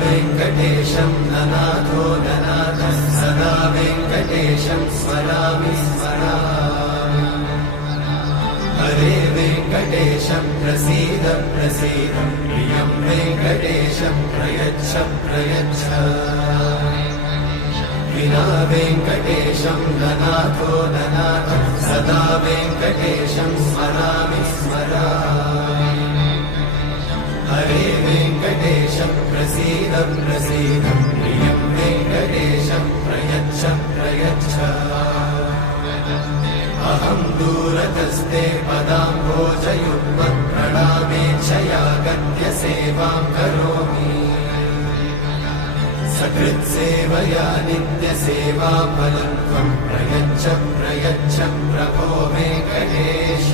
वेङ्कटेशं ननाथो ननाथः सदा वेङ्कटेशं स्मरामि स्मरामि हरे वेङ्कटेशं प्रसीद प्रसीद प्रियं वेङ्कटेशं प्रयच्छ प्रयच्छ विना वेङ्कटेशं ननाथो ननाथः सदा वेङ्कटेशं स्मरामि स्मरामि हरे वेङ्कटेशं प्रसीद प्रसीद प्रियं वेङ्कटेशं प्रयच्छ प्रयच्छ अहं दूरतस्ते पदाम्भोजयुग्मः प्रणामेच्छयागत्य सेवां करोमि सकृत्सेवया नित्यसेवाफलं त्वं प्रयच्छ प्रयच्छ प्रभो वेङ्कटेश।